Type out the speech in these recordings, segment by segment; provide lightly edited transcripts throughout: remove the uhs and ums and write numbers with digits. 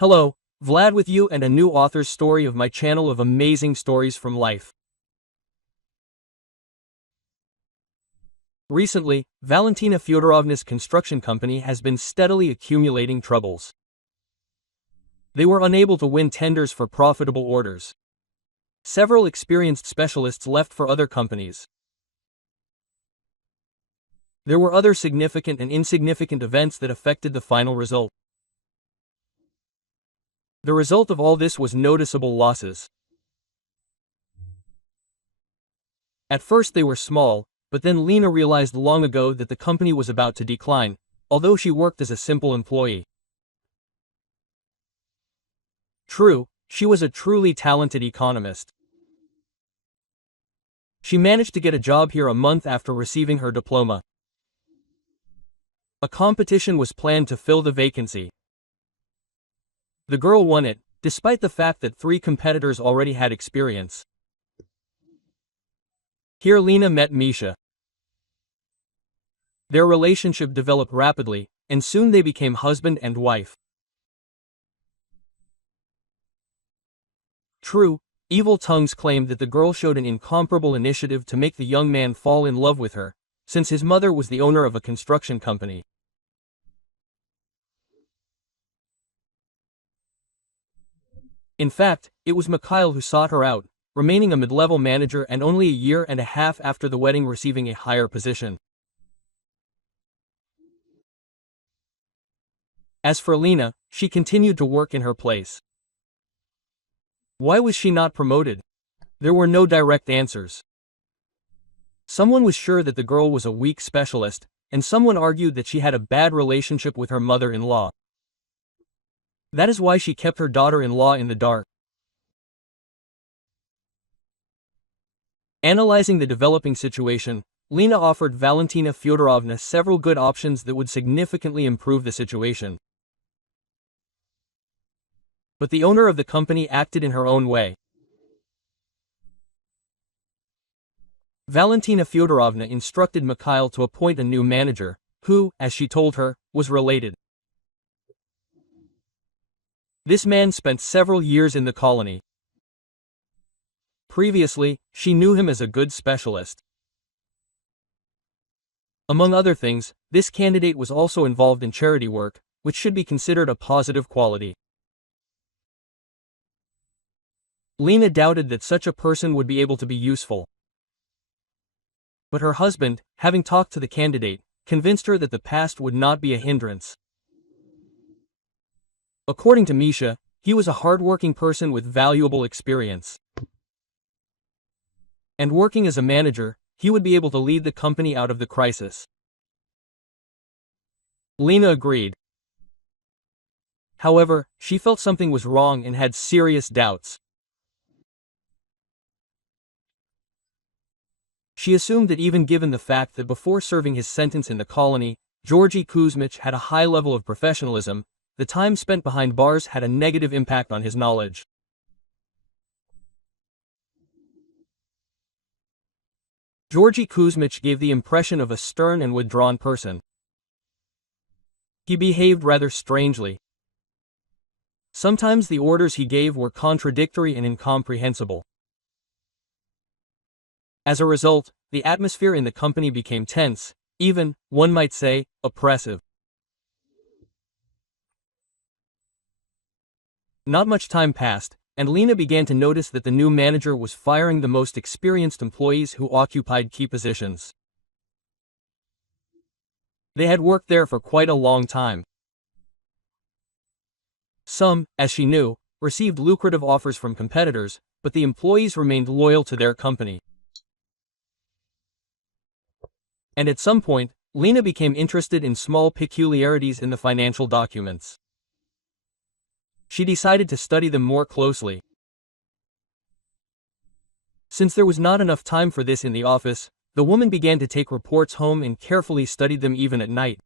Hello, Vlad with you and a new author's story of my channel of amazing stories from life. Recently, Valentina Fyodorovna's construction company has been steadily accumulating troubles. They were unable to win tenders for profitable orders. Several experienced specialists left for other companies. There were other significant and insignificant events that affected the final result. The result of all this was noticeable losses. At first they were small, but then Lena realized long ago that the company was about to decline, although she worked as a simple employee. True, she was a truly talented economist. She managed to get a job here a month after receiving her diploma. A competition was planned to fill the vacancy. The girl won it, despite the fact that 3 competitors already had experience. Here Lena met Misha. Their relationship developed rapidly, and soon they became husband and wife. True, evil tongues claimed that the girl showed an incomparable initiative to make the young man fall in love with her, since his mother was the owner of a construction company. In fact, it was Mikhail who sought her out, remaining a mid-level manager and only a year and a half after the wedding receiving a higher position. As for Lena, she continued to work in her place. Why was she not promoted? There were no direct answers. Someone was sure that the girl was a weak specialist, and someone argued that she had a bad relationship with her mother-in-law. That is why she kept her daughter-in-law in the dark. Analyzing the developing situation, Lena offered Valentina Fyodorovna several good options that would significantly improve the situation. But the owner of the company acted in her own way. Valentina Fyodorovna instructed Mikhail to appoint a new manager, who, as she told her, was related. This man spent several years in the colony. Previously, she knew him as a good specialist. Among other things, this candidate was also involved in charity work, which should be considered a positive quality. Lena doubted that such a person would be able to be useful. But her husband, having talked to the candidate, convinced her that the past would not be a hindrance. According to Misha, he was a hard-working person with valuable experience. And working as a manager, he would be able to lead the company out of the crisis. Lena agreed. However, she felt something was wrong and had serious doubts. She assumed that even given the fact that before serving his sentence in the colony, Georgy Kuzmich had a high level of professionalism, the time spent behind bars had a negative impact on his knowledge. Georgy Kuzmich gave the impression of a stern and withdrawn person. He behaved rather strangely. Sometimes the orders he gave were contradictory and incomprehensible. As a result, the atmosphere in the company became tense, even, one might say, oppressive. Not much time passed, and Lena began to notice that the new manager was firing the most experienced employees who occupied key positions. They had worked there for quite a long time. Some, as she knew, received lucrative offers from competitors, but the employees remained loyal to their company. And at some point, Lena became interested in small peculiarities in the financial documents. She decided to study them more closely. Since there was not enough time for this in the office, the woman began to take reports home and carefully studied them even at night.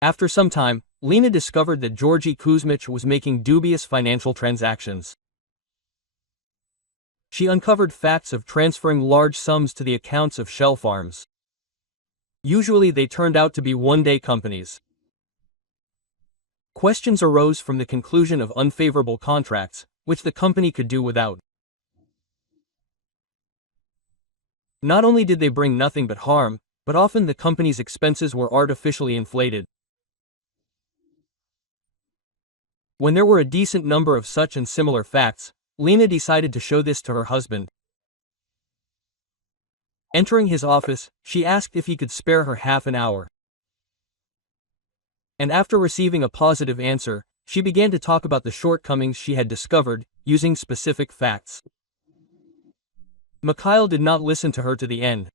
After some time, Lena discovered that Georgy Kuzmich was making dubious financial transactions. She uncovered facts of transferring large sums to the accounts of shell farms. Usually they turned out to be one-day companies. Questions arose from the conclusion of unfavorable contracts, which the company could do without. Not only did they bring nothing but harm, but often the company's expenses were artificially inflated. When there were a decent number of such and similar facts, Lena decided to show this to her husband. Entering his office, she asked if he could spare her half an hour. And after receiving a positive answer, she began to talk about the shortcomings she had discovered, using specific facts. Mikhail did not listen to her to the end.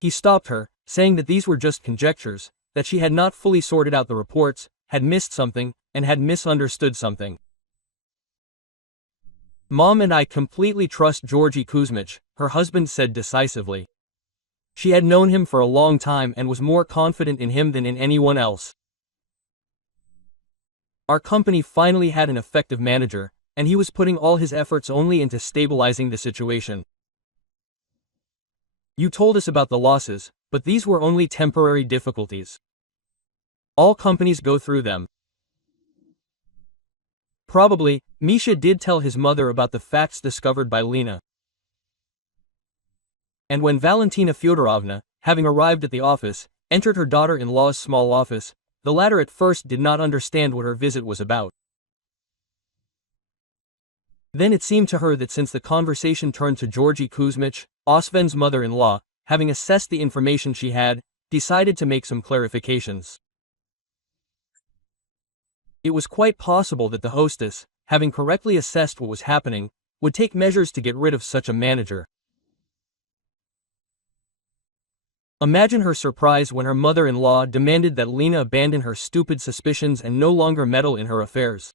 He stopped her, saying that these were just conjectures, that she had not fully sorted out the reports, had missed something, and had misunderstood something. Mom and I completely trust Georgy Kuzmich, her husband said decisively. She had known him for a long time and was more confident in him than in anyone else. Our company finally had an effective manager, and he was putting all his efforts only into stabilizing the situation. You told us about the losses, but these were only temporary difficulties. All companies go through them. Probably, Misha did tell his mother about the facts discovered by Lena. And when Valentina Fyodorovna, having arrived at the office, entered her daughter-in-law's small office, the latter at first did not understand what her visit was about. Then it seemed to her that since the conversation turned to Georgy Kuzmich, Osven's mother-in-law, having assessed the information she had, decided to make some clarifications. It was quite possible that the hostess, having correctly assessed what was happening, would take measures to get rid of such a manager. Imagine her surprise when her mother-in-law demanded that Lena abandon her stupid suspicions and no longer meddle in her affairs.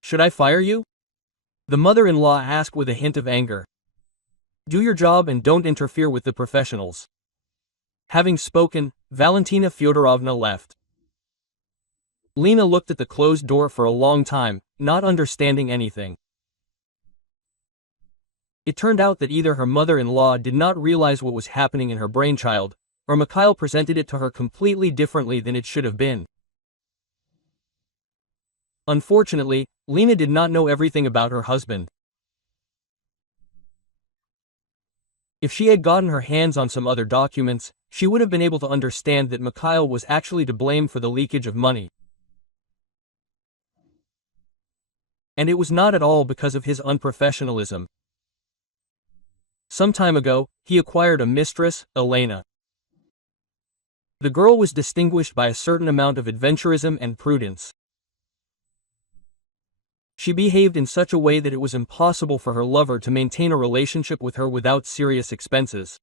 Should I fire you? The mother-in-law asked with a hint of anger. Do your job and don't interfere with the professionals. Having spoken, Valentina Fyodorovna left. Lena looked at the closed door for a long time, not understanding anything. It turned out that either her mother-in-law did not realize what was happening in her brainchild, or Mikhail presented it to her completely differently than it should have been. Unfortunately, Lena did not know everything about her husband. If she had gotten her hands on some other documents, she would have been able to understand that Mikhail was actually to blame for the leakage of money. And it was not at all because of his unprofessionalism. Some time ago, he acquired a mistress, Elena. The girl was distinguished by a certain amount of adventurism and prudence. She behaved in such a way that it was impossible for her lover to maintain a relationship with her without serious expenses.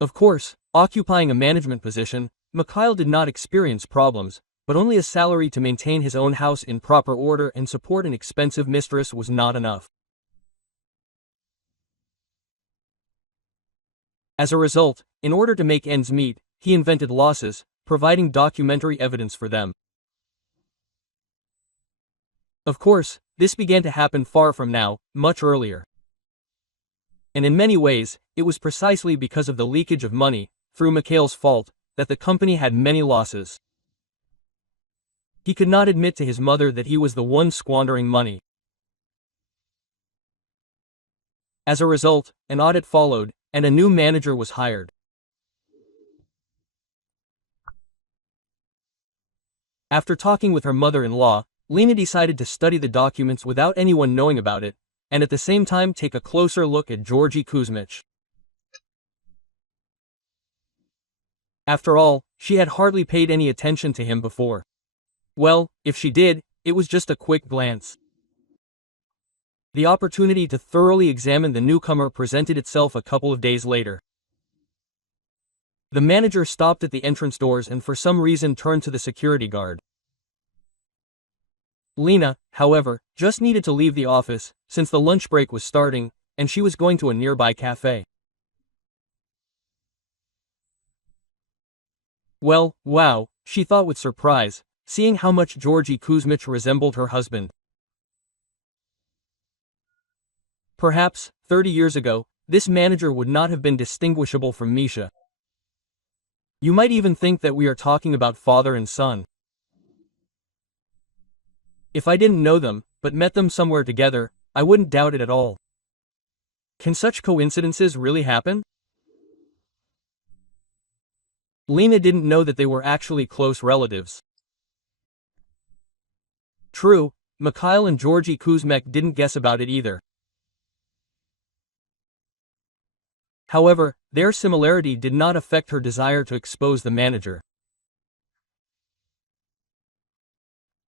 Of course, occupying a management position, Mikhail did not experience problems, but only a salary to maintain his own house in proper order and support an expensive mistress was not enough. As a result, in order to make ends meet, he invented losses, providing documentary evidence for them. Of course, this began to happen far from now, much earlier. And in many ways, it was precisely because of the leakage of money, through Mikhail's fault, that the company had many losses. He could not admit to his mother that he was the one squandering money. As a result, an audit followed, and a new manager was hired. After talking with her mother-in-law, Lena decided to study the documents without anyone knowing about it, and at the same time take a closer look at Georgy Kuzmich. After all, she had hardly paid any attention to him before. Well, if she did, it was just a quick glance. The opportunity to thoroughly examine the newcomer presented itself a couple of days later. The manager stopped at the entrance doors and for some reason turned to the security guard. Lena, however, just needed to leave the office, since the lunch break was starting, and she was going to a nearby cafe. Well, wow, she thought with surprise, seeing how much Georgy Kuzmich resembled her husband. Perhaps, 30 years ago, this manager would not have been distinguishable from Misha. You might even think that we are talking about father and son. If I didn't know them, but met them somewhere together, I wouldn't doubt it at all. Can such coincidences really happen? Lena didn't know that they were actually close relatives. True, Mikhail and Georgy Kuzmek didn't guess about it either. However, their similarity did not affect her desire to expose the manager.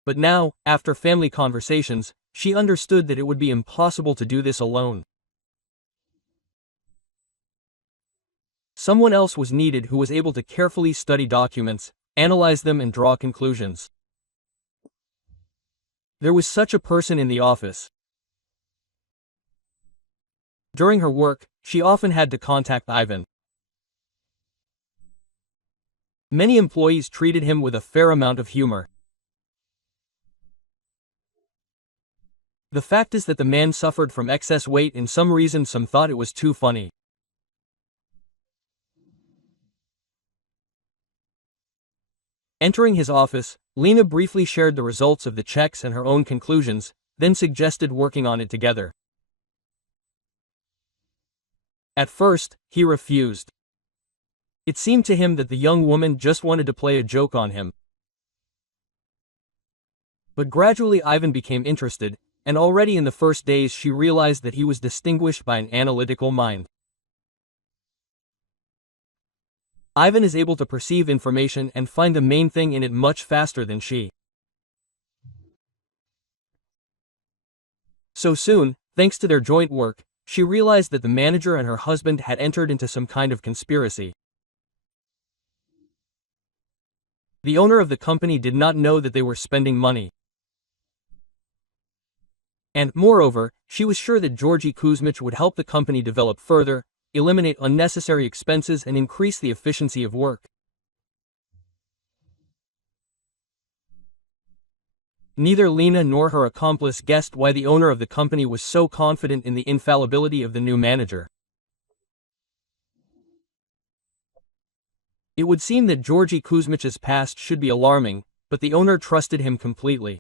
But now, after family conversations, she understood that it would be impossible to do this alone. Someone else was needed who was able to carefully study documents, analyze them and draw conclusions. There was such a person in the office. During her work, she often had to contact Ivan. Many employees treated him with a fair amount of humor. The fact is that the man suffered from excess weight and some thought it was too funny. Entering his office, Lena briefly shared the results of the checks and her own conclusions, then suggested working on it together. At first, he refused. It seemed to him that the young woman just wanted to play a joke on him. But gradually Ivan became interested, and already in the first days she realized that he was distinguished by an analytical mind. Ivan is able to perceive information and find the main thing in it much faster than she. So soon, thanks to their joint work, she realized that the manager and her husband had entered into some kind of conspiracy. The owner of the company did not know that they were spending money. And, moreover, she was sure that Georgy Kuzmich would help the company develop further, eliminate unnecessary expenses and increase the efficiency of work. Neither Lena nor her accomplice guessed why the owner of the company was so confident in the infallibility of the new manager. It would seem that Georgy Kuzmich's past should be alarming, but the owner trusted him completely.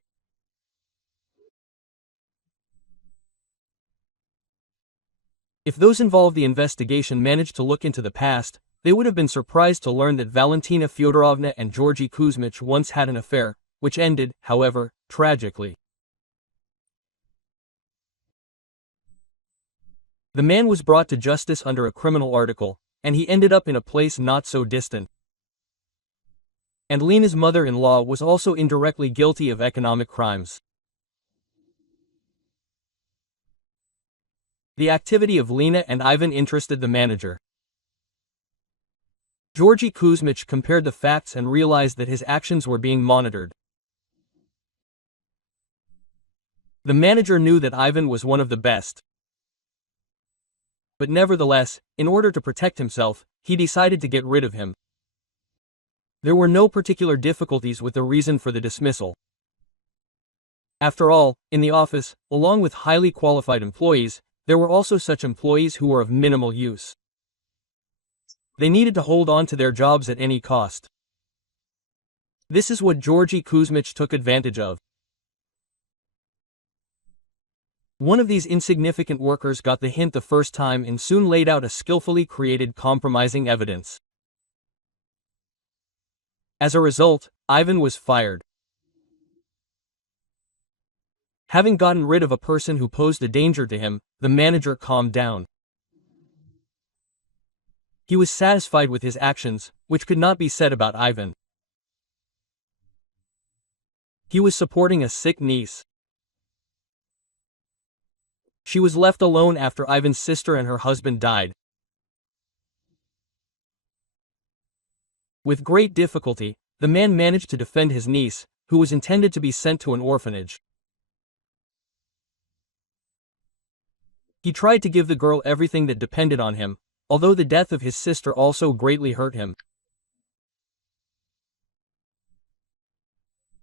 If those involved the investigation managed to look into the past, they would have been surprised to learn that Valentina Fyodorovna and Georgy Kuzmich once had an affair, which ended, however, tragically. The man was brought to justice under a criminal article, and he ended up in a place not so distant. And Lena's mother-in-law was also indirectly guilty of economic crimes. The activity of Lena and Ivan interested the manager. Georgy Kuzmich compared the facts and realized that his actions were being monitored. The manager knew that Ivan was one of the best. But nevertheless, in order to protect himself, he decided to get rid of him. There were no particular difficulties with the reason for the dismissal. After all, in the office, along with highly qualified employees, there were also such employees who were of minimal use. They needed to hold on to their jobs at any cost. This is what Georgy Kuzmich took advantage of. One of these insignificant workers got the hint the first time and soon laid out a skillfully created compromising evidence. As a result, Ivan was fired. Having gotten rid of a person who posed a danger to him, the manager calmed down. He was satisfied with his actions, which could not be said about Ivan. He was supporting a sick niece. She was left alone after Ivan's sister and her husband died. With great difficulty, the man managed to defend his niece, who was intended to be sent to an orphanage. He tried to give the girl everything that depended on him, although the death of his sister also greatly hurt him.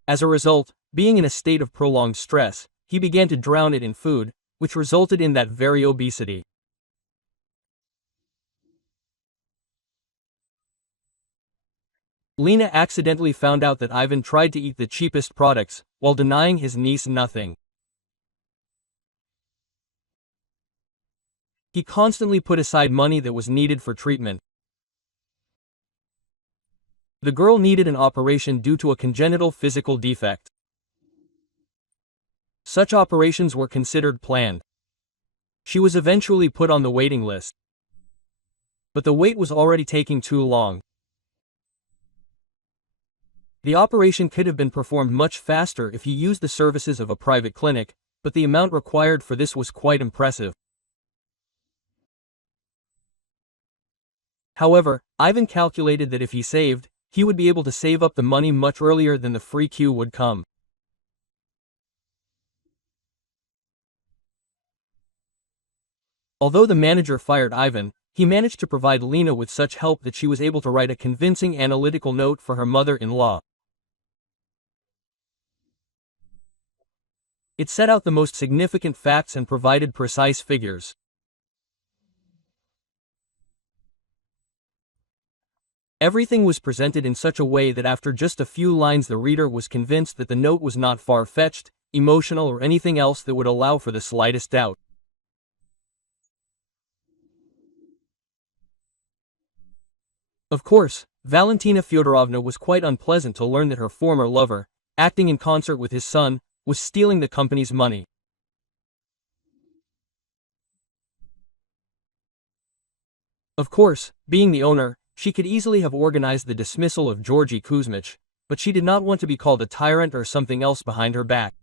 As a result, being in a state of prolonged stress, he began to drown it in food, which resulted in that very obesity. Lena accidentally found out that Ivan tried to eat the cheapest products, while denying his niece nothing. He constantly put aside money that was needed for treatment. The girl needed an operation due to a congenital physical defect. Such operations were considered planned. She was eventually put on the waiting list. But the wait was already taking too long. The operation could have been performed much faster if he used the services of a private clinic, but the amount required for this was quite impressive. However, Ivan calculated that if he saved, he would be able to save up the money much earlier than the free queue would come. Although the manager fired Ivan, he managed to provide Lena with such help that she was able to write a convincing analytical note for her mother-in-law. It set out the most significant facts and provided precise figures. Everything was presented in such a way that after just a few lines the reader was convinced that the note was not far-fetched, emotional or anything else that would allow for the slightest doubt. Of course, Valentina Fyodorovna was quite unpleasant to learn that her former lover, acting in concert with his son, was stealing the company's money. Of course, being the owner, she could easily have organized the dismissal of Georgy Kuzmich, but she did not want to be called a tyrant or something else behind her back.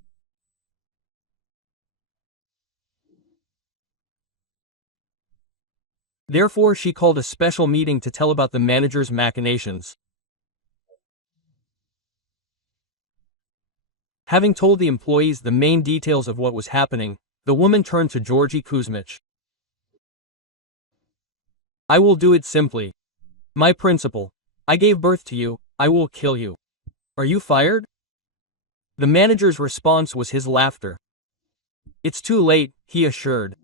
Therefore, she called a special meeting to tell about the manager's machinations. Having told the employees the main details of what was happening, the woman turned to Georgy Kuzmich. "I will do it simply. My principle. I gave birth to you, I will kill you. Are you fired?" The manager's response was his laughter. "It's too late," he assured.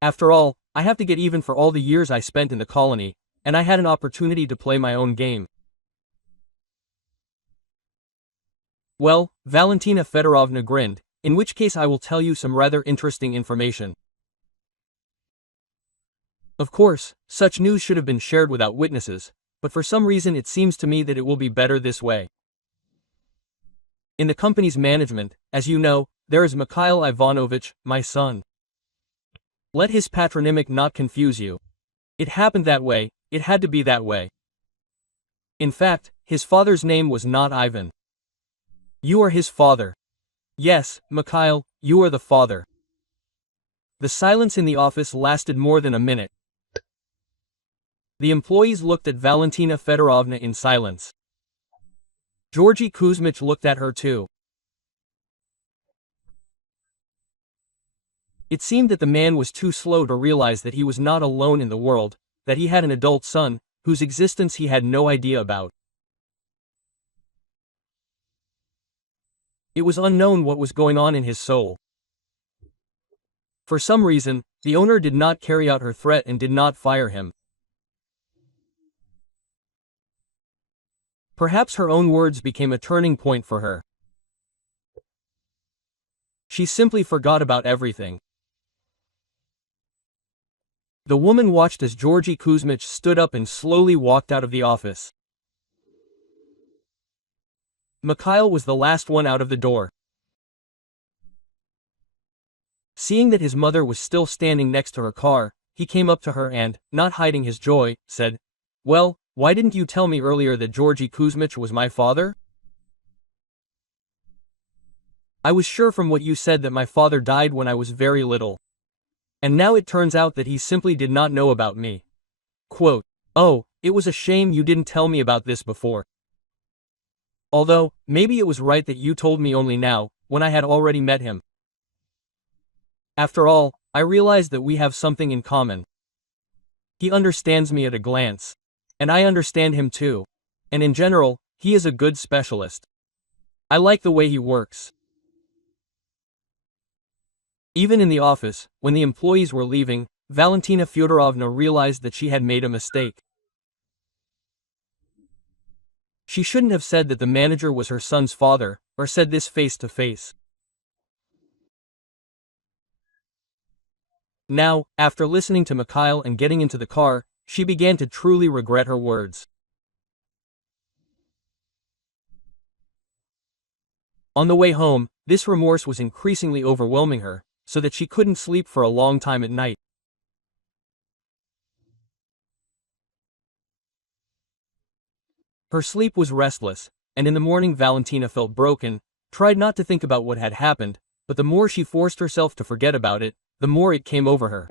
"After all, I have to get even for all the years I spent in the colony, and I had an opportunity to play my own game." "Well," Valentina Fedorovna grinned, "in which case I will tell you some rather interesting information. Of course, such news should have been shared without witnesses, but for some reason it seems to me that it will be better this way. In the company's management, as you know, there is Mikhail Ivanovich, my son. Let his patronymic not confuse you. It happened that way, it had to be that way. In fact, his father's name was not Ivan. You are his father. Yes, Mikhail, you are the father." The silence in the office lasted more than a minute. The employees looked at Valentina Fedorovna in silence. Georgy Kuzmich looked at her too. It seemed that the man was too slow to realize that he was not alone in the world, that he had an adult son, whose existence he had no idea about. It was unknown what was going on in his soul. For some reason, the owner did not carry out her threat and did not fire him. Perhaps her own words became a turning point for her. She simply forgot about everything. The woman watched as Georgy Kuzmich stood up and slowly walked out of the office. Mikhail was the last one out of the door. Seeing that his mother was still standing next to her car, he came up to her and, not hiding his joy, said, "Well, why didn't you tell me earlier that Georgy Kuzmich was my father? I was sure from what you said that my father died when I was very little. And now it turns out that he simply did not know about me. Quote, oh, it was a shame you didn't tell me about this before. Although, maybe it was right that you told me only now, when I had already met him. After all, I realized that we have something in common. He understands me at a glance. And I understand him too. And in general, he is a good specialist. I like the way he works." Even in the office, when the employees were leaving, Valentina Fyodorovna realized that she had made a mistake. She shouldn't have said that the manager was her son's father, or said this face to face. Now, after listening to Mikhail and getting into the car, she began to truly regret her words. On the way home, this remorse was increasingly overwhelming her, so that she couldn't sleep for a long time at night. Her sleep was restless, and in the morning Valentina felt broken, tried not to think about what had happened, but the more she forced herself to forget about it, the more it came over her.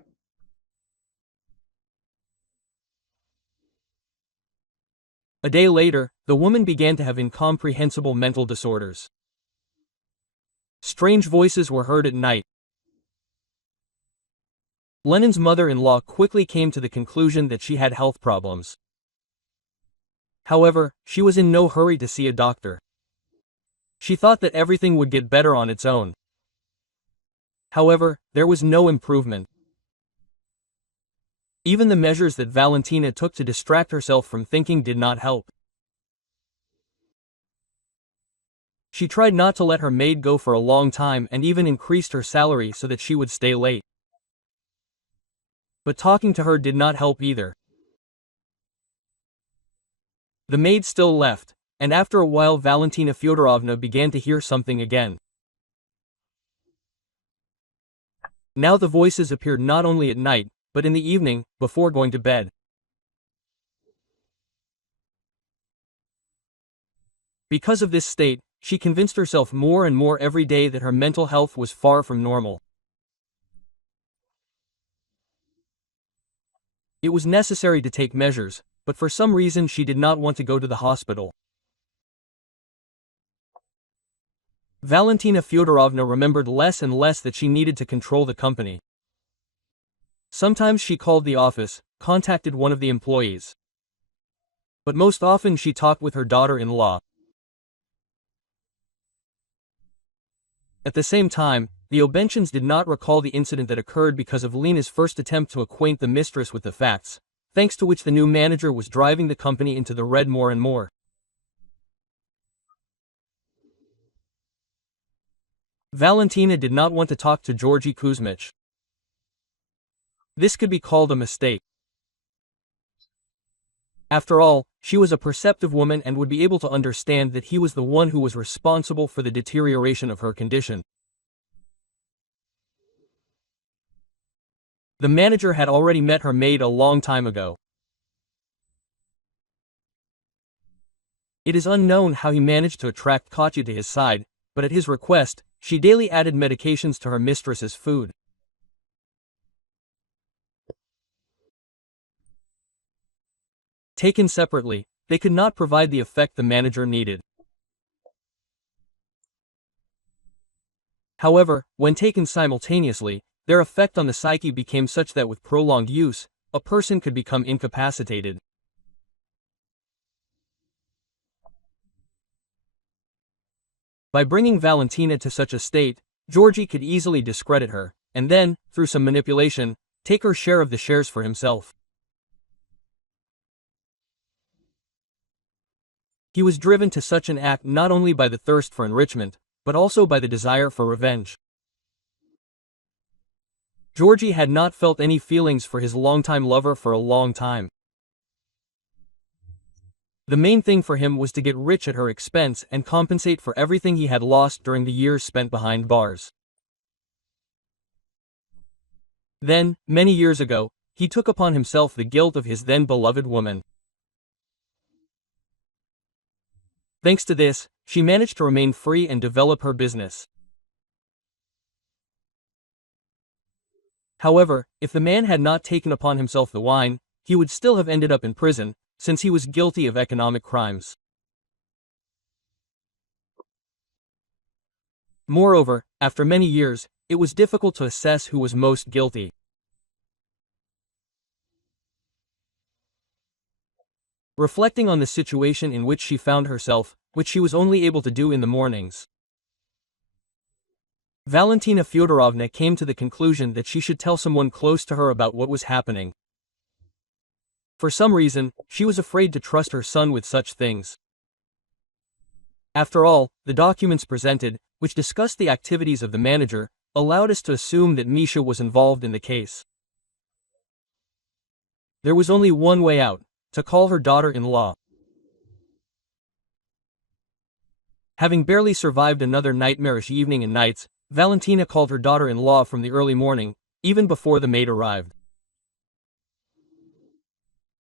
A day later, the woman began to have incomprehensible mental disorders. Strange voices were heard at night. Lenin's mother-in-law quickly came to the conclusion that she had health problems. However, she was in no hurry to see a doctor. She thought that everything would get better on its own. However, there was no improvement. Even the measures that Valentina took to distract herself from thinking did not help. She tried not to let her maid go for a long time and even increased her salary so that she would stay late. But talking to her did not help either. The maid still left, and after a while Valentina Fyodorovna began to hear something again. Now the voices appeared not only at night, but in the evening, before going to bed. Because of this state, she convinced herself more and more every day that her mental health was far from normal. It was necessary to take measures, but for some reason she did not want to go to the hospital. Valentina Fyodorovna remembered less and less that she needed to control the company. Sometimes she called the office, contacted one of the employees. But most often she talked with her daughter-in-law. At the same time, the Obenchins did not recall the incident that occurred because of Lena's first attempt to acquaint the mistress with the facts, thanks to which the new manager was driving the company into the red more and more. Valentina did not want to talk to Georgy Kuzmich. This could be called a mistake. After all, she was a perceptive woman and would be able to understand that he was the one who was responsible for the deterioration of her condition. The manager had already met her maid a long time ago. It is unknown how he managed to attract Katya to his side, but at his request, she daily added medications to her mistress's food. Taken separately, they could not provide the effect the manager needed. However, when taken simultaneously, their effect on the psyche became such that with prolonged use, a person could become incapacitated. By bringing Valentina to such a state, Georgy could easily discredit her, and then, through some manipulation, take her share of the shares for himself. He was driven to such an act not only by the thirst for enrichment, but also by the desire for revenge. Georgy had not felt any feelings for his longtime lover for a long time. The main thing for him was to get rich at her expense and compensate for everything he had lost during the years spent behind bars. Then, many years ago, he took upon himself the guilt of his then beloved woman. Thanks to this, she managed to remain free and develop her business. However, if the man had not taken upon himself the wine, he would still have ended up in prison, since he was guilty of economic crimes. Moreover, after many years, it was difficult to assess who was most guilty. Reflecting on the situation in which she found herself, which she was only able to do in the mornings, Valentina Fyodorovna came to the conclusion that she should tell someone close to her about what was happening. For some reason, she was afraid to trust her son with such things. After all, the documents presented, which discussed the activities of the manager, allowed us to assume that Misha was involved in the case. There was only one way out: to call her daughter-in-law. Having barely survived another nightmarish evening and nights, Valentina called her daughter-in-law from the early morning, even before the maid arrived.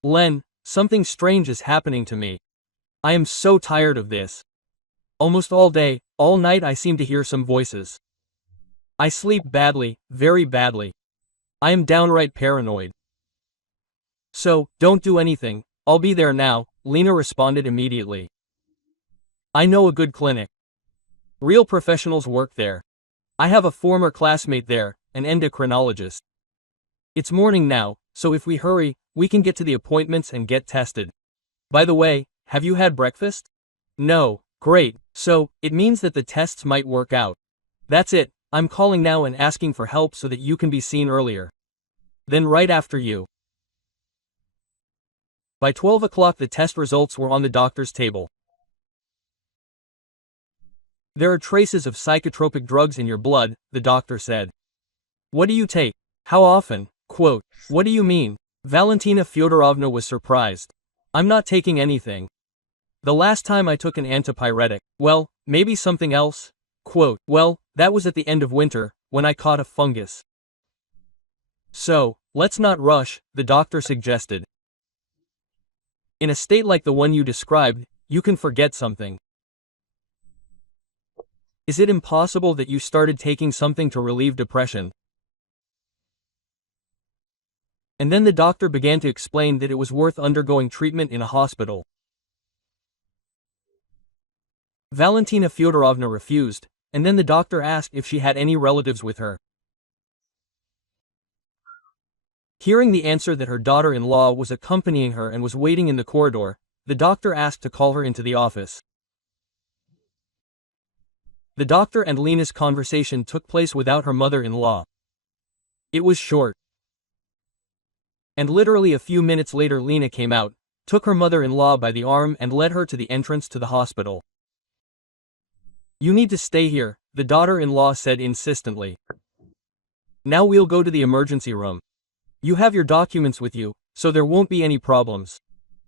"Len, something strange is happening to me. I am so tired of this. Almost all day, all night I seem to hear some voices. I sleep badly, very badly. I am downright paranoid." "So, don't do anything, I'll be there now," Lena responded immediately. "I know a good clinic. Real professionals work there. I have a former classmate there, an endocrinologist. It's morning now, so if we hurry, we can get to the appointments and get tested. By the way, have you had breakfast? No, great, so, it means that the tests might work out. That's it, I'm calling now and asking for help so that you can be seen earlier. Then right after you." By 12 o'clock the test results were on the doctor's table. "There are traces of psychotropic drugs in your blood," the doctor said. "What do you take? How often?" Quote, "What do you mean?" Valentina Fyodorovna was surprised. "I'm not taking anything. The last time I took an antipyretic, well, maybe something else." Quote, "Well, that was at the end of winter, when I caught a fungus. So, let's not rush," the doctor suggested. "In a state like the one you described, you can forget something. Is it impossible that you started taking something to relieve depression?" And then the doctor began to explain that it was worth undergoing treatment in a hospital. Valentina Fyodorovna refused, and then the doctor asked if she had any relatives with her. Hearing the answer that her daughter-in-law was accompanying her and was waiting in the corridor, the doctor asked to call her into the office. The doctor and Lena's conversation took place without her mother-in-law. It was short. And literally a few minutes later Lena came out, took her mother-in-law by the arm and led her to the entrance to the hospital. "You need to stay here," the daughter-in-law said insistently. "Now we'll go to the emergency room. You have your documents with you, so there won't be any problems.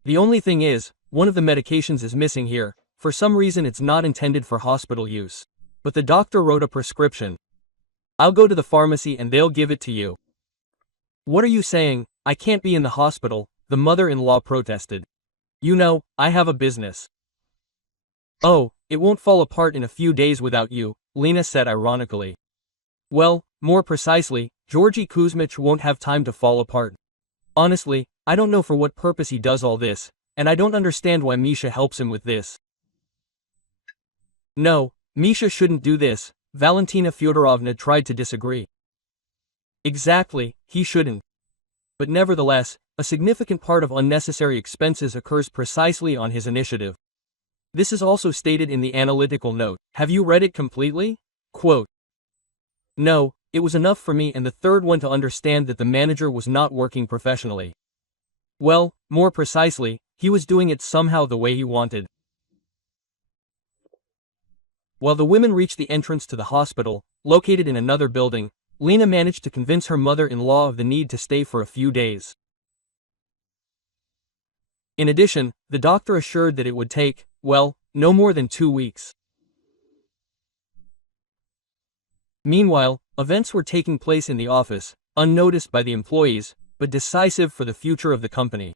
The only thing is, one of the medications is missing here. For some reason it's not intended for hospital use. But the doctor wrote a prescription. I'll go to the pharmacy and they'll give it to you." "What are you saying? I can't be in the hospital," the mother-in-law protested. "You know, I have a business." "Oh, it won't fall apart in a few days without you," Lena said ironically. "Well, more precisely, Georgy Kuzmich won't have time to fall apart. Honestly, I don't know for what purpose he does all this, and I don't understand why Misha helps him with this." "No, Misha shouldn't do this," Valentina Fyodorovna tried to disagree. "Exactly, he shouldn't. But nevertheless, a significant part of unnecessary expenses occurs precisely on his initiative. This is also stated in the analytical note. Have you read it completely?" Quote, "No, it was enough for me and the third one to understand that the manager was not working professionally. Well, more precisely, he was doing it somehow the way he wanted." While the women reached the entrance to the hospital, located in another building, Lena managed to convince her mother-in-law of the need to stay for a few days. In addition, the doctor assured that it would take, well, no more than 2 weeks. Meanwhile, events were taking place in the office, unnoticed by the employees, but decisive for the future of the company.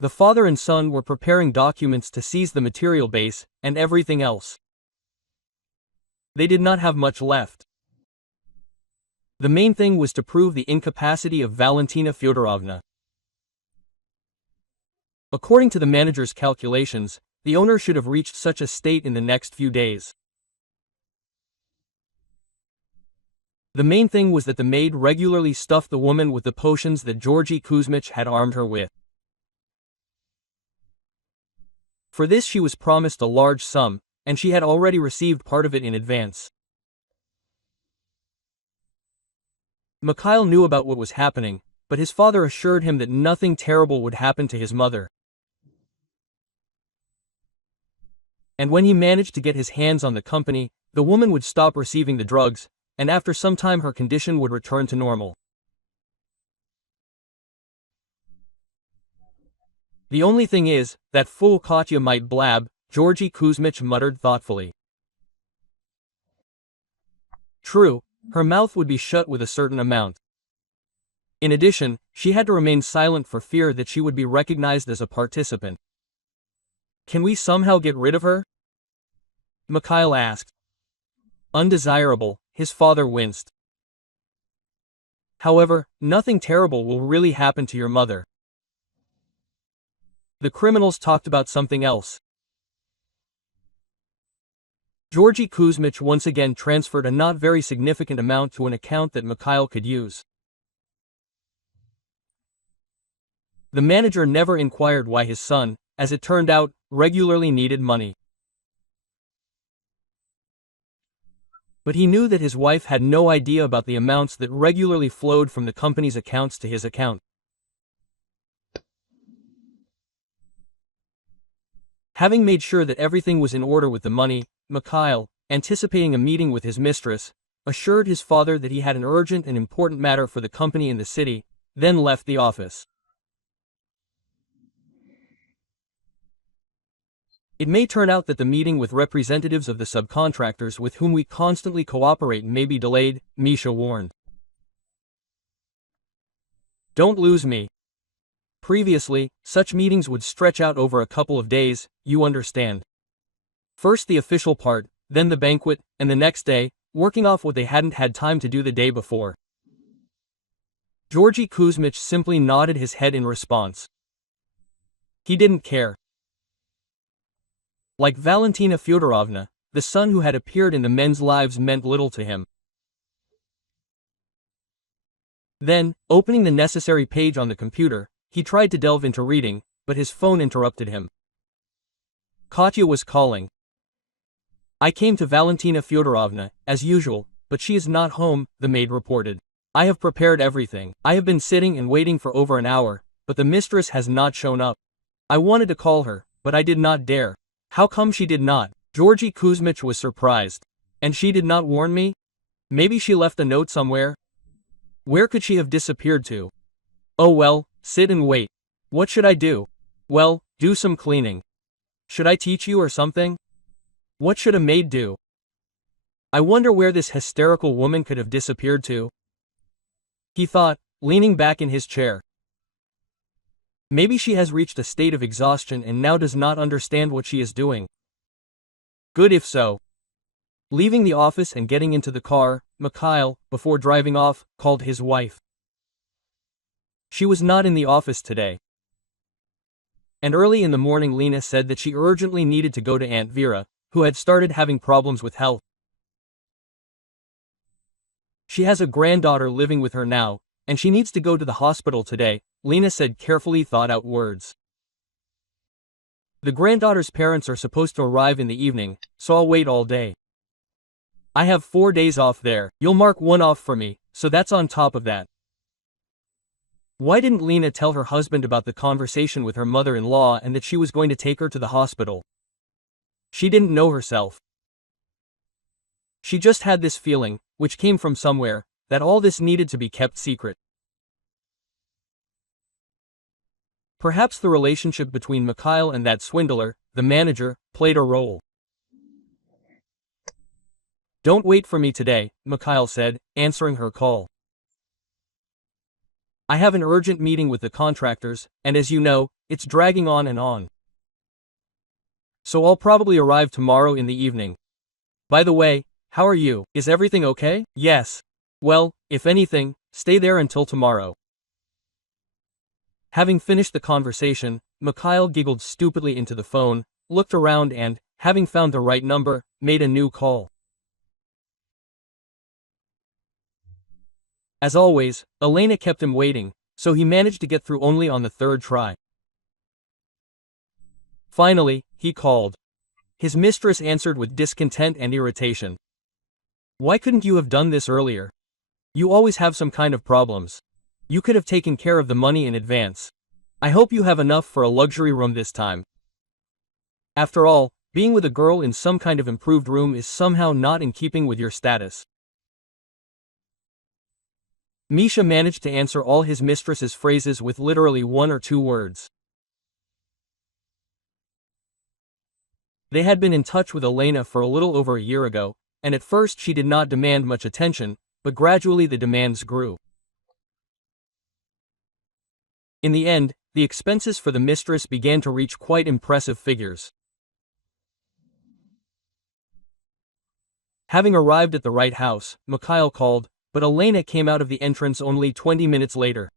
The father and son were preparing documents to seize the material base, and everything else. They did not have much left. The main thing was to prove the incapacity of Valentina Fyodorovna. According to the manager's calculations, the owner should have reached such a state in the next few days. The main thing was that the maid regularly stuffed the woman with the potions that Georgy Kuzmich had armed her with. For this she was promised a large sum, and she had already received part of it in advance. Mikhail knew about what was happening, but his father assured him that nothing terrible would happen to his mother. And when he managed to get his hands on the company, the woman would stop receiving the drugs, and after some time her condition would return to normal. The only thing is, that fool Katya might blab, Georgy Kuzmich muttered thoughtfully. True, her mouth would be shut with a certain amount. In addition, she had to remain silent for fear that she would be recognized as a participant. Can we somehow get rid of her? Mikhail asked. Undesirable, his father winced. However, nothing terrible will really happen to your mother. The criminals talked about something else. Georgy Kuzmich once again transferred a not very significant amount to an account that Mikhail could use. The manager never inquired why his son, as it turned out, regularly needed money. But he knew that his wife had no idea about the amounts that regularly flowed from the company's accounts to his account. Having made sure that everything was in order with the money, Mikhail, anticipating a meeting with his mistress, assured his father that he had an urgent and important matter for the company in the city, then left the office. It may turn out that the meeting with representatives of the subcontractors with whom we constantly cooperate may be delayed, Misha warned. Don't lose me. Previously, such meetings would stretch out over a couple of days, you understand. First the official part, then the banquet, and the next day, working off what they hadn't had time to do the day before. Georgy Kuzmich simply nodded his head in response. He didn't care. Like Valentina Fyodorovna, the son who had appeared in the men's lives meant little to him. Then, opening the necessary page on the computer, he tried to delve into reading, but his phone interrupted him. Katya was calling. I came to Valentina Fyodorovna, as usual, but she is not home, the maid reported. I have prepared everything. I have been sitting and waiting for over an hour, but the mistress has not shown up. I wanted to call her, but I did not dare. How come she did not? Georgy Kuzmich was surprised. And she did not warn me? Maybe she left a note somewhere? Where could she have disappeared to? Oh well, sit and wait. What should I do? Well, do some cleaning. Should I teach you or something? What should a maid do? I wonder where this hysterical woman could have disappeared to? He thought, leaning back in his chair. Maybe she has reached a state of exhaustion and now does not understand what she is doing. Good if so. Leaving the office and getting into the car, Mikhail, before driving off, called his wife. She was not in the office today. And early in the morning Lena said that she urgently needed to go to Aunt Vera, who had started having problems with health. She has a granddaughter living with her now, and she needs to go to the hospital today, Lena said carefully thought out words. The granddaughter's parents are supposed to arrive in the evening, so I'll wait all day. I have 4 days off there. You'll mark one off for me, so that's on top of that. Why didn't Lena tell her husband about the conversation with her mother-in-law and that she was going to take her to the hospital? She didn't know herself. She just had this feeling, which came from somewhere, that all this needed to be kept secret. Perhaps the relationship between Mikhail and that swindler, the manager, played a role. Don't wait for me today, Mikhail said, answering her call. I have an urgent meeting with the contractors, and as you know, it's dragging on and on. So I'll probably arrive tomorrow in the evening. By the way, how are you? Is everything okay? Yes. Well, if anything, stay there until tomorrow. Having finished the conversation, Mikhail giggled stupidly into the phone, looked around and, having found the right number, made a new call. As always, Elena kept him waiting, so he managed to get through only on the third try. Finally, he called. His mistress answered with discontent and irritation. Why couldn't you have done this earlier? You always have some kind of problems. You could have taken care of the money in advance. I hope you have enough for a luxury room this time. After all, being with a girl in some kind of improved room is somehow not in keeping with your status. Misha managed to answer all his mistress's phrases with literally 1 or 2 words. They had been in touch with Elena for a little over a year ago, and at first she did not demand much attention, but gradually the demands grew. In the end, the expenses for the mistress began to reach quite impressive figures. Having arrived at the right house, Mikhail called, but Elena came out of the entrance only 20 minutes later.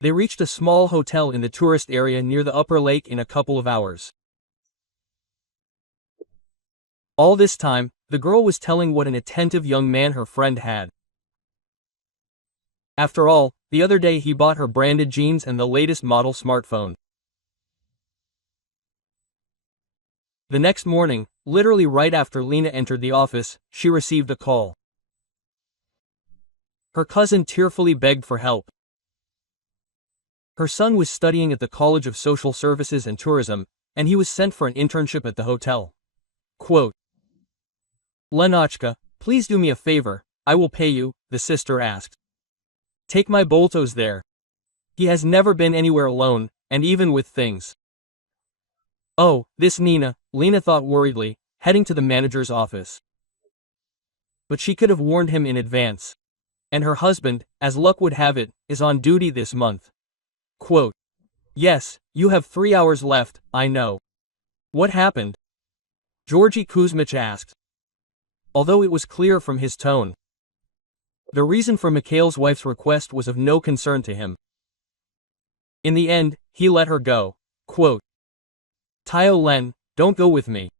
They reached a small hotel in the tourist area near the upper lake in a couple of hours. All this time, the girl was telling what an attentive young man her friend had. After all, the other day he bought her branded jeans and the latest model smartphone. The next morning, literally right after Lena entered the office, she received a call. Her cousin tearfully begged for help. Her son was studying at the College of Social Services and Tourism, and he was sent for an internship at the hotel. Quote, "Lenachka, please do me a favor, I will pay you," the sister asked. "Take my Boltos there. He has never been anywhere alone, and even with things." Oh, this Nina, Lena thought worriedly, heading to the manager's office. But she could have warned him in advance. And her husband, as luck would have it, is on duty this month. Quote, "Yes, you have 3 hours left, I know. What happened?" Georgy Kuzmich asked. Although it was clear from his tone. The reason for Mikhail's wife's request was of no concern to him. In the end, he let her go. Quote, "Tio Len, don't go with me.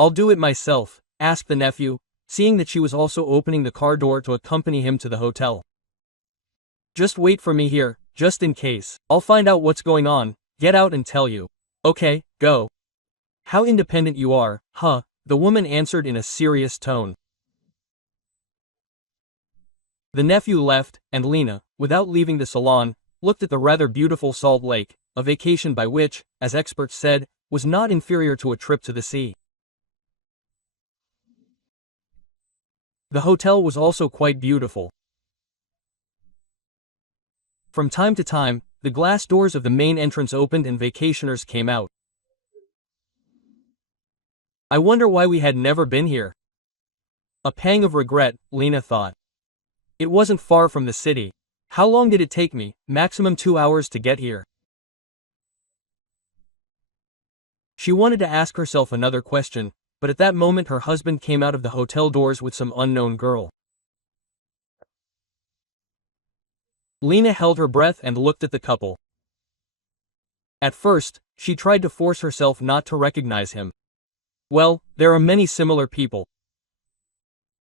I'll do it myself," asked the nephew, seeing that she was also opening the car door to accompany him to the hotel. "Just wait for me here, just in case. I'll find out what's going on, get out and tell you. Okay, go." "How independent you are, huh?" the woman answered in a serious tone. The nephew left, and Lena, without leaving the salon, looked at the rather beautiful Salt Lake, a vacation by which, as experts said, was not inferior to a trip to the sea. The hotel was also quite beautiful. From time to time, the glass doors of the main entrance opened and vacationers came out. "I wonder why we had never been here." A pang of regret, Lena thought. It wasn't far from the city. How long did it take me? Maximum 2 hours to get here. She wanted to ask herself another question, but at that moment her husband came out of the hotel doors with some unknown girl. Lena held her breath and looked at the couple. At first, she tried to force herself not to recognize him. Well, there are many similar people.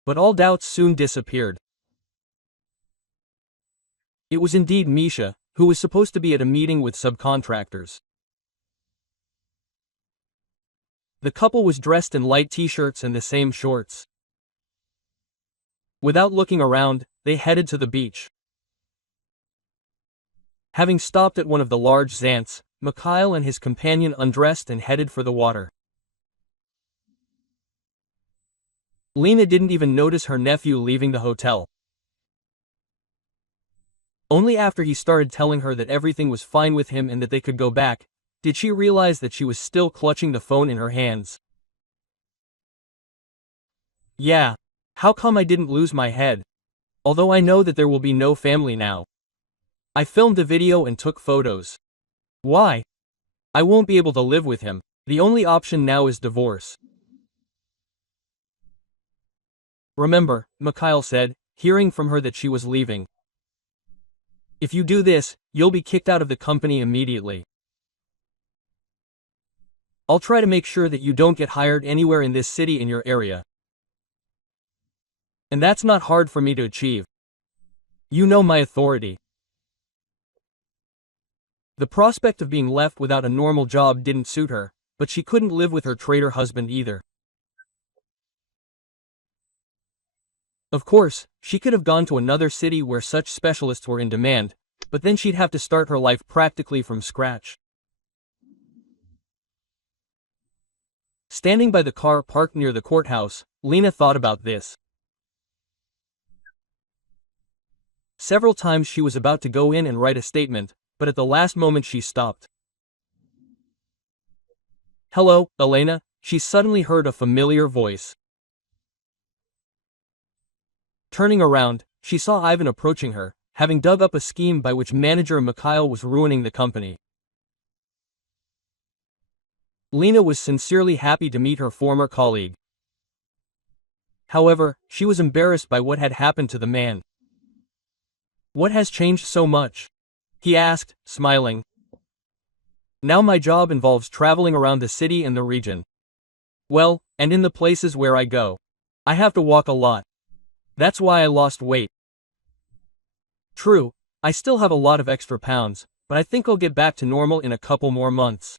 But all doubts soon disappeared. It was indeed Misha, who was supposed to be at a meeting with subcontractors. The couple was dressed in light t-shirts and the same shorts. Without looking around, they headed to the beach. Having stopped at one of the large zants, Mikhail and his companion undressed and headed for the water. Lena didn't even notice her nephew leaving the hotel. Only after he started telling her that everything was fine with him and that they could go back, did she realize that she was still clutching the phone in her hands. Yeah. How come I didn't lose my head? Although I know that there will be no family now. I filmed a video and took photos. Why? I won't be able to live with him. The only option now is divorce. Remember, Mikhail said, hearing from her that she was leaving. If you do this, you'll be kicked out of the company immediately. I'll try to make sure that you don't get hired anywhere in this city in your area. And that's not hard for me to achieve. You know my authority. The prospect of being left without a normal job didn't suit her, but she couldn't live with her traitor husband either. Of course, she could have gone to another city where such specialists were in demand, but then she'd have to start her life practically from scratch. Standing by the car parked near the courthouse, Lena thought about this. Several times she was about to go in and write a statement, but at the last moment she stopped. "Hello, Elena," she suddenly heard a familiar voice. Turning around, she saw Ivan approaching her, having dug up a scheme by which manager Mikhail was ruining the company. Lena was sincerely happy to meet her former colleague. However, she was embarrassed by what had happened to the man. "What has changed so much?" he asked, smiling. "Now my job involves traveling around the city and the region. Well, and in the places where I go, I have to walk a lot. That's why I lost weight. True, I still have a lot of extra pounds, but I think I'll get back to normal in a couple more months.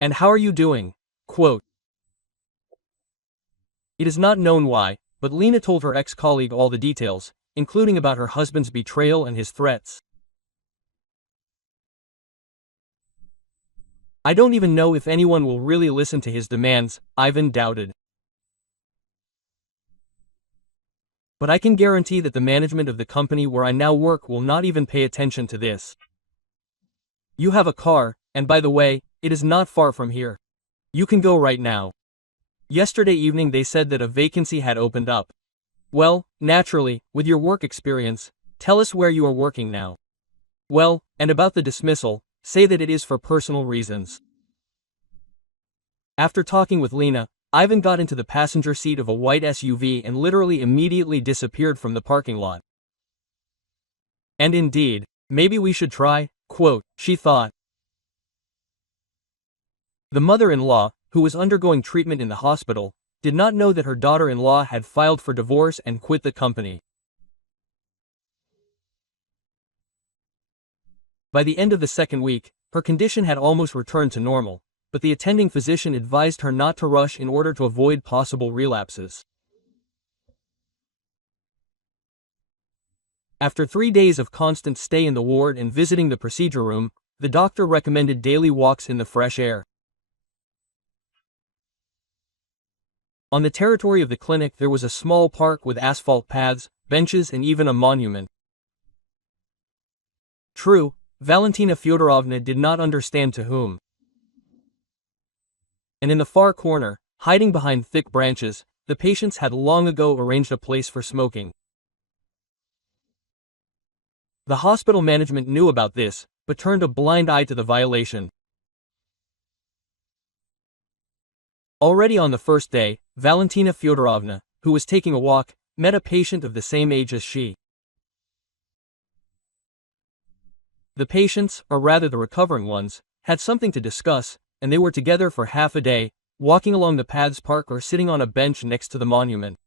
And how are you doing?" Quote. It is not known why, but Lena told her ex-colleague all the details, including about her husband's betrayal and his threats. "I don't even know if anyone will really listen to his demands," Ivan doubted. "But I can guarantee that the management of the company where I now work will not even pay attention to this. You have a car, and by the way, it is not far from here. You can go right now. Yesterday evening they said that a vacancy had opened up. Well, naturally, with your work experience, tell us where you are working now. Well, and about the dismissal, say that it is for personal reasons." After talking with Lena, Ivan got into the passenger seat of a white SUV and literally immediately disappeared from the parking lot. And indeed, maybe we should try, quote, she thought. The mother-in-law, who was undergoing treatment in the hospital, did not know that her daughter-in-law had filed for divorce and quit the company. By the end of the second week, her condition had almost returned to normal, but the attending physician advised her not to rush in order to avoid possible relapses. After 3 days of constant stay in the ward and visiting the procedure room, the doctor recommended daily walks in the fresh air. On the territory of the clinic there was a small park with asphalt paths, benches and even a monument. True, Valentina Fyodorovna did not understand to whom. And in the far corner, hiding behind thick branches, the patients had long ago arranged a place for smoking. The hospital management knew about this, but turned a blind eye to the violation. Already on the first day, Valentina Fyodorovna, who was taking a walk, met a patient of the same age as she. The patients, or rather the recovering ones, had something to discuss, and they were together for half a day, walking along the paths park or sitting on a bench next to the monument.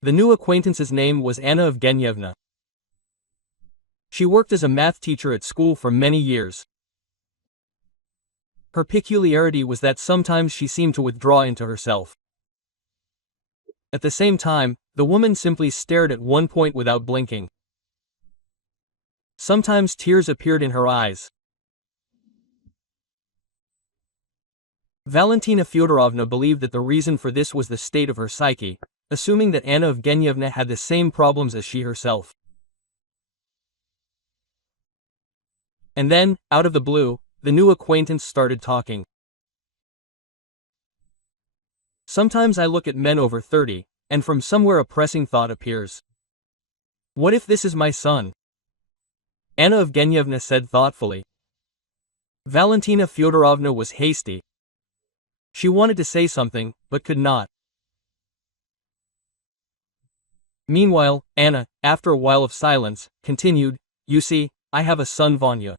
The new acquaintance's name was Anna Evgenyevna. She worked as a math teacher at school for many years. Her peculiarity was that sometimes she seemed to withdraw into herself. At the same time, the woman simply stared at one point without blinking. Sometimes tears appeared in her eyes. Valentina Fyodorovna believed that the reason for this was the state of her psyche, assuming that Anna Evgenyevna had the same problems as she herself. And then, out of the blue, the new acquaintance started talking. "Sometimes I look at men over 30, and from somewhere a pressing thought appears. What if this is my son?" Anna Evgenyevna said thoughtfully. Valentina Fyodorovna was hasty. She wanted to say something, but could not. Meanwhile, Anna, after a while of silence, continued, "You see, I have a son Vanya.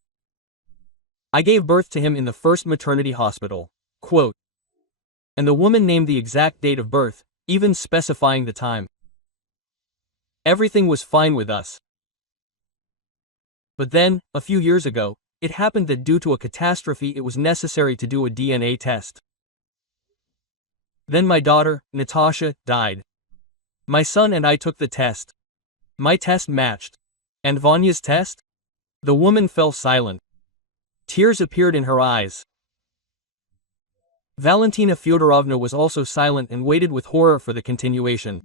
I gave birth to him in the first maternity hospital." Quote. And the woman named the exact date of birth, even specifying the time. "Everything was fine with us. But then, a few years ago, it happened that due to a catastrophe it was necessary to do a DNA test. Then my daughter, Natasha, died. My son and I took the test. My test matched. And Vanya's test?" The woman fell silent. Tears appeared in her eyes. Valentina Fyodorovna was also silent and waited with horror for the continuation.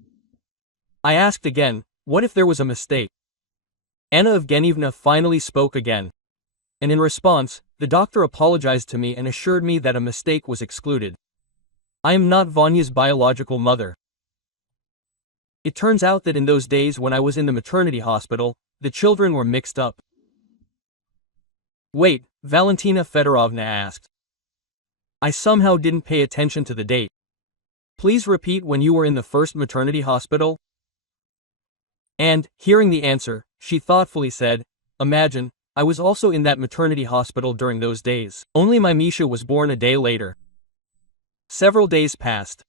I asked again, what if there was a mistake? Anna Evgenievna finally spoke again. And in response, the doctor apologized to me and assured me that a mistake was excluded. I am not Vanya's biological mother. It turns out that in those days when I was in the maternity hospital, the children were mixed up. Wait, Valentina Fedorovna asked. I somehow didn't pay attention to the date. Please repeat when you were in the first maternity hospital? And, hearing the answer, she thoughtfully said, imagine, I was also in that maternity hospital during those days. Only my Misha was born a day later. Several days passed.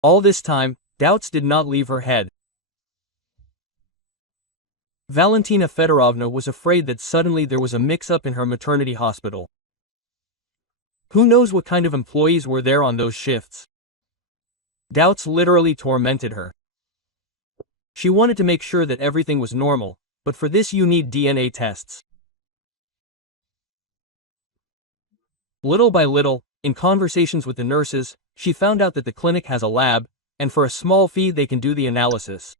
All this time, doubts did not leave her head. Valentina Fedorovna was afraid that suddenly there was a mix-up in her maternity hospital. Who knows what kind of employees were there on those shifts? Doubts literally tormented her. She wanted to make sure that everything was normal, but for this you need DNA tests. Little by little, in conversations with the nurses, she found out that the clinic has a lab, and for a small fee they can do the analysis.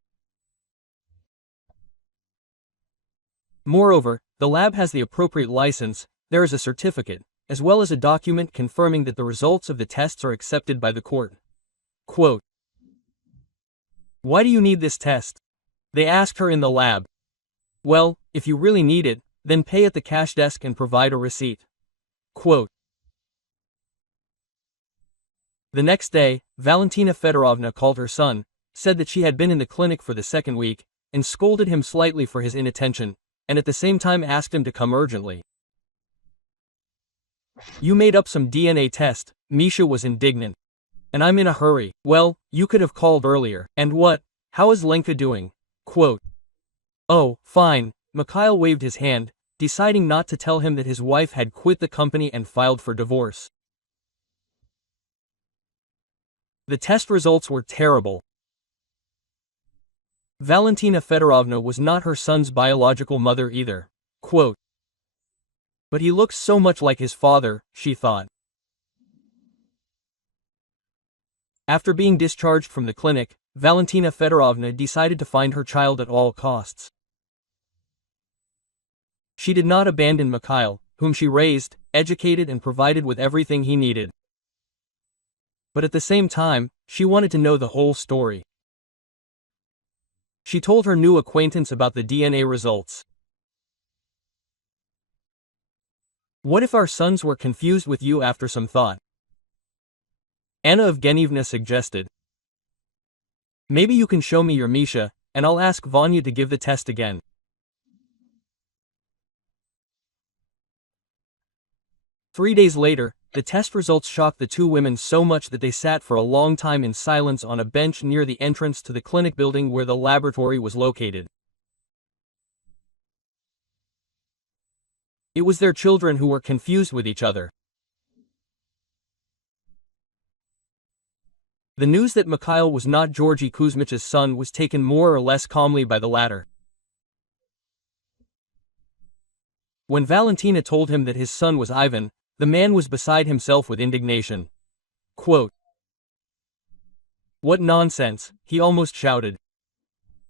Moreover, the lab has the appropriate license, there is a certificate, as well as a document confirming that the results of the tests are accepted by the court. Quote, why do you need this test? They asked her in the lab. Well, if you really need it, then pay at the cash desk and provide a receipt. Quote. The next day, Valentina Fedorovna called her son, said that she had been in the clinic for the second week, and scolded him slightly for his inattention, and at the same time asked him to come urgently. You made up some DNA test, Misha was indignant. And I'm in a hurry. Well, you could have called earlier. And what? How is Lenka doing? Quote. Oh, fine, Mikhail waved his hand, deciding not to tell him that his wife had quit the company and filed for divorce. The test results were terrible. Valentina Fedorovna was not her son's biological mother either. Quote. But he looks so much like his father, she thought. After being discharged from the clinic, Valentina Fedorovna decided to find her child at all costs. She did not abandon Mikhail, whom she raised, educated and provided with everything he needed. But at the same time, she wanted to know the whole story. She told her new acquaintance about the DNA results. What if our sons were confused with you after some thought? Anna Evgenievna suggested. Maybe you can show me your Misha, and I'll ask Vanya to give the test again. Three days later, the test results shocked the two women so much that they sat for a long time in silence on a bench near the entrance to the clinic building where the laboratory was located. It was their children who were confused with each other. The news that Mikhail was not Georgy Kuzmich's son was taken more or less calmly by the latter. When Valentina told him that his son was Ivan, the man was beside himself with indignation. Quote, what nonsense, he almost shouted.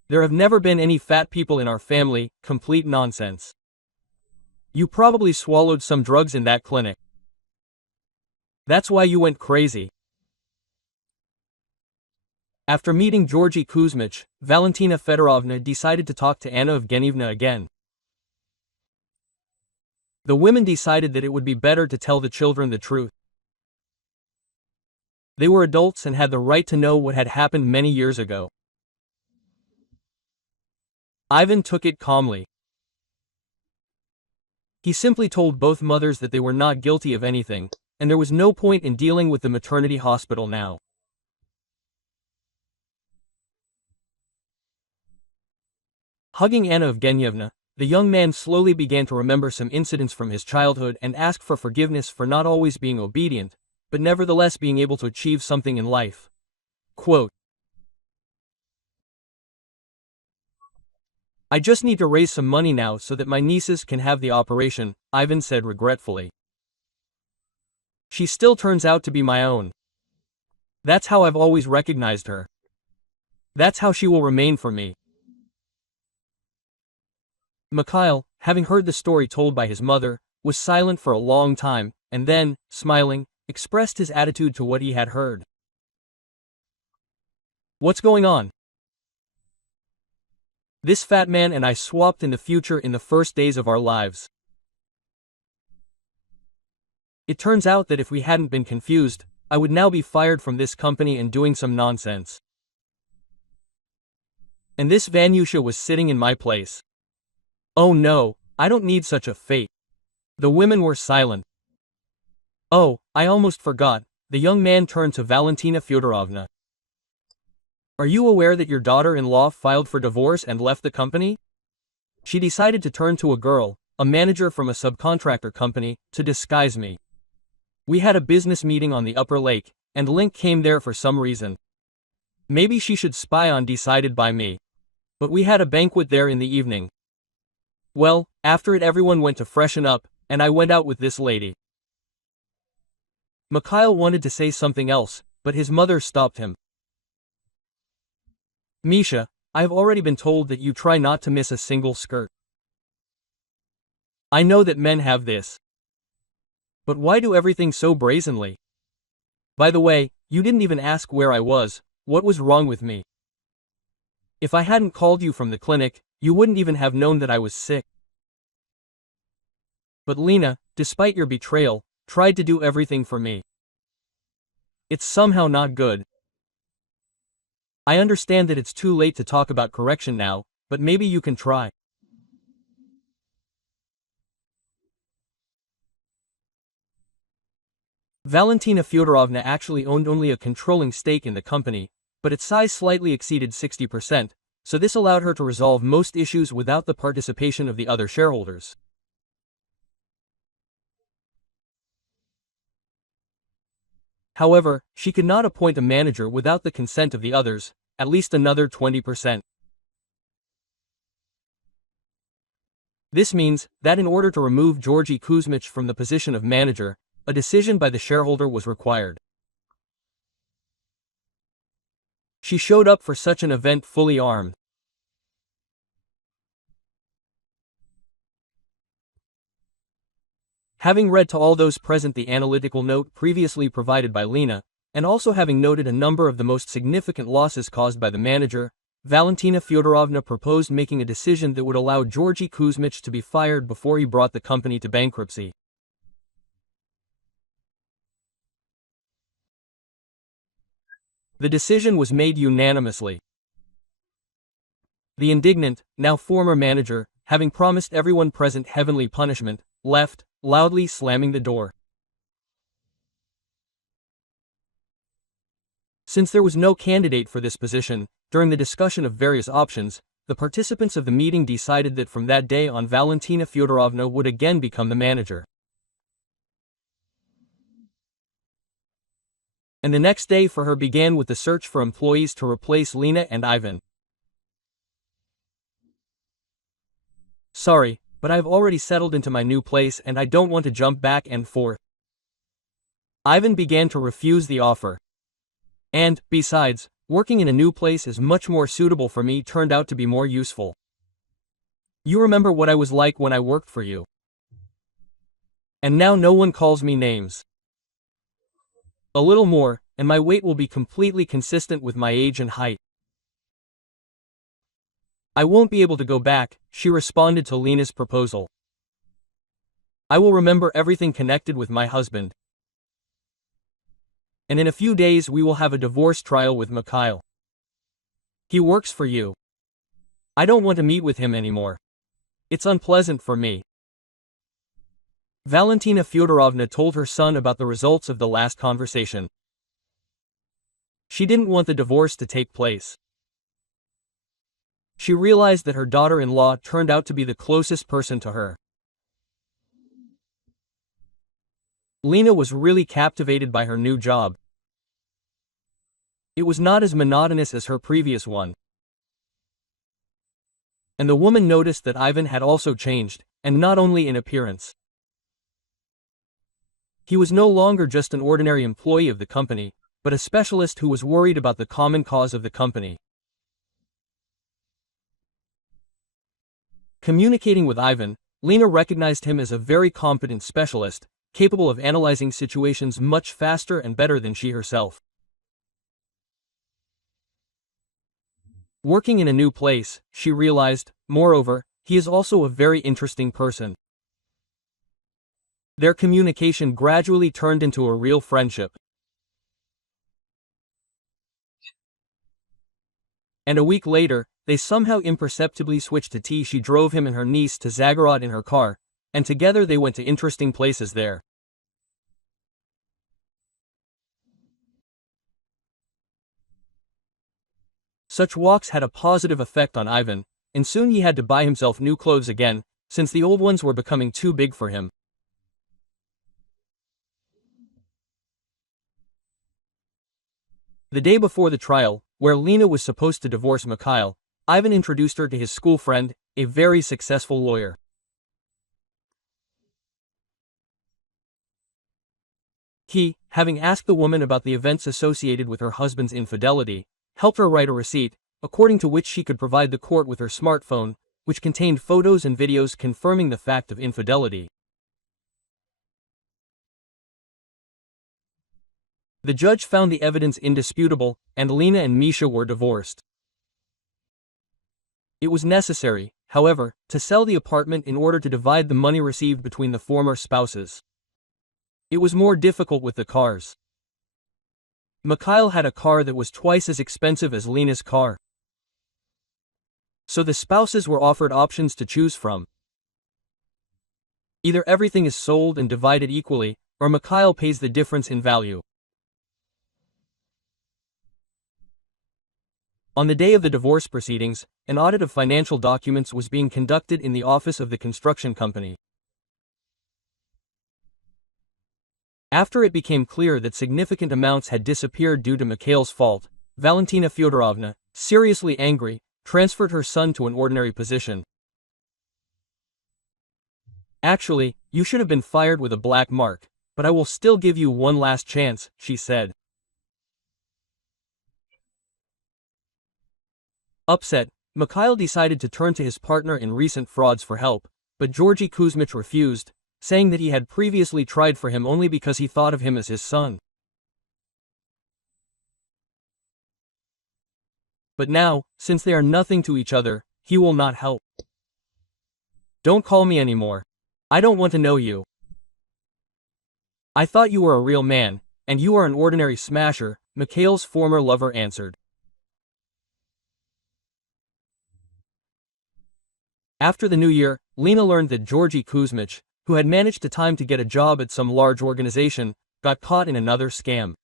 There have never been any fat people in our family, complete nonsense. You probably swallowed some drugs in that clinic. That's why you went crazy. After meeting Georgy Kuzmich, Valentina Fedorovna decided to talk to Anna Evgenievna again. The women decided that it would be better to tell the children the truth. They were adults and had the right to know what had happened many years ago. Ivan took it calmly. He simply told both mothers that they were not guilty of anything, and there was no point in dealing with the maternity hospital now. Hugging Anna Evgenievna, the young man slowly began to remember some incidents from his childhood and asked for forgiveness for not always being obedient, but nevertheless being able to achieve something in life. Quote, I just need to raise some money now so that my nieces can have the operation, Ivan said regretfully. she still turns out to be my own. That's how I've always recognized her. That's how she will remain for me. Mikhail, having heard the story told by his mother, was silent for a long time, and then, smiling, expressed his attitude to what he had heard. What's going on? This fat man and I swapped in the future in the first days of our lives. It turns out that if we hadn't been confused, I would now be fired from this company and doing some nonsense. And this Vanyusha was sitting in my place. Oh no, I don't need such a fate. The women were silent. Oh, I almost forgot, the young man turned to Valentina Fyodorovna. Are you aware that your daughter-in-law filed for divorce and left the company? She decided to turn to a girl, a manager from a subcontractor company, to disguise me. We had a business meeting on the upper lake, and Link came there for some reason. Maybe she should spy on decided by me. But we had a banquet there in the evening. Well, after it everyone went to freshen up, and I went out with this lady. Mikhail wanted to say something else, but his mother stopped him. Misha, I've already been told that you try not to miss a single skirt. I know that men have this. But why do everything so brazenly? By the way, you didn't even ask where I was, what was wrong with me. If I hadn't called you from the clinic, you wouldn't even have known that I was sick. But Lena, despite your betrayal, tried to do everything for me. It's somehow not good. I understand that it's too late to talk about correction now, but maybe you can try. Valentina Fyodorovna actually owned only a controlling stake in the company, but its size slightly exceeded 60%, so this allowed her to resolve most issues without the participation of the other shareholders. However, she could not appoint a manager without the consent of the others, at least another 20%. This means that in order to remove Georgy Kuzmich from the position of manager, a decision by the shareholder was required. She showed up for such an event fully armed. Having read to all those present the analytical note previously provided by Lena, and also having noted a number of the most significant losses caused by the manager, Valentina Fyodorovna proposed making a decision that would allow Georgy Kuzmich to be fired before he brought the company to bankruptcy. The decision was made unanimously. The indignant, now former manager, having promised everyone present heavenly punishment, left, loudly slamming the door. Since there was no candidate for this position, during the discussion of various options, the participants of the meeting decided that from that day on Valentina Fyodorovna would again become the manager. And the next day for her began with the search for employees to replace Lena and Ivan. Sorry, but I've already settled into my new place and I don't want to jump back and forth. Ivan began to refuse the offer. And, besides, working in a new place is much more suitable for me turned out to be more useful. You remember what I was like when I worked for you. And now no one calls me names. A little more, and my weight will be completely consistent with my age and height. I won't be able to go back, she responded to Lena's proposal. I will remember everything connected with my husband. And in a few days we will have a divorce trial with Mikhail. He works for you. I don't want to meet with him anymore. It's unpleasant for me. Valentina Fyodorovna told her son about the results of the last conversation. She didn't want the divorce to take place. She realized that her daughter-in-law turned out to be the closest person to her. Lena was really captivated by her new job. It was not as monotonous as her previous one. And the woman noticed that Ivan had also changed, and not only in appearance. He was no longer just an ordinary employee of the company, but a specialist who was worried about the common cause of the company. Communicating with Ivan, Lena recognized him as a very competent specialist, capable of analyzing situations much faster and better than she herself. Working in a new place, she realized, moreover, he is also a very interesting person. Their communication gradually turned into a real friendship. And a week later, they somehow imperceptibly switched to tea. She drove him and her niece to Zagrod in her car, and together they went to interesting places there. Such walks had a positive effect on Ivan, and soon he had to buy himself new clothes again, since the old ones were becoming too big for him. The day before the trial, where Lena was supposed to divorce Mikhail, Ivan introduced her to his school friend, a very successful lawyer. He, having asked the woman about the events associated with her husband's infidelity, helped her write a receipt, according to which she could provide the court with her smartphone, which contained photos and videos confirming the fact of infidelity. The judge found the evidence indisputable, and Lena and Misha were divorced. It was necessary, however, to sell the apartment in order to divide the money received between the former spouses. It was more difficult with the cars. Mikhail had a car that was twice as expensive as Lena's car. So the spouses were offered options to choose from. Either everything is sold and divided equally, or Mikhail pays the difference in value. On the day of the divorce proceedings, an audit of financial documents was being conducted in the office of the construction company. After it became clear that significant amounts had disappeared due to Mikhail's fault, Valentina Fyodorovna, seriously angry, transferred her son to an ordinary position. "Actually, you should have been fired with a black mark, but I will still give you one last chance," she said. Upset, Mikhail decided to turn to his partner in recent frauds for help, but Georgy Kuzmich refused, saying that he had previously tried for him only because he thought of him as his son. But now, since they are nothing to each other, he will not help. "Don't call me anymore. I don't want to know you. I thought you were a real man, and you are an ordinary smasher," Mikhail's former lover answered. After the new year, Lena learned that Georgy Kuzmich, who had managed to time to get a job at some large organization, got caught in another scam.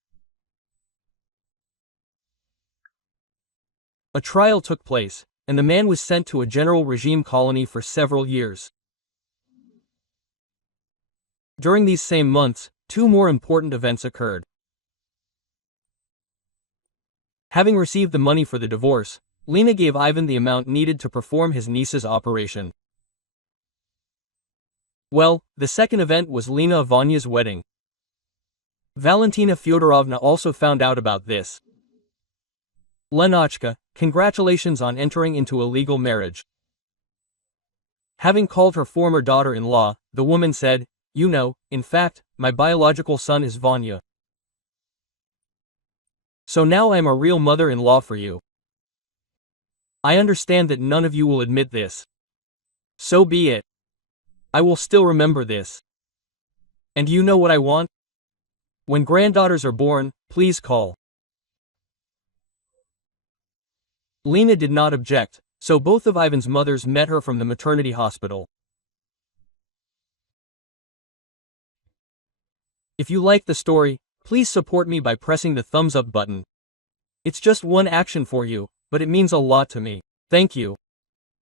A trial took place, and the man was sent to a general regime colony for several years. During these same months, two more important events occurred. Having received the money for the divorce, Lena gave Ivan the amount needed to perform his niece's operation. Well, the second event was Lena and Vanya's wedding. Valentina Fyodorovna also found out about this. "Lenachka, congratulations on entering into a legal marriage." Having called her former daughter-in-law, the woman said, "You know, in fact, my biological son is Vanya. So now I am a real mother-in-law for you. I understand that none of you will admit this. So be it. I will still remember this. And you know what I want? When granddaughters are born, please call." Lena did not object, so both of Ivan's mothers met her from the maternity hospital. If you like the story, please support me by pressing the thumbs up button. It's just one action for you, but it means a lot to me. Thank you.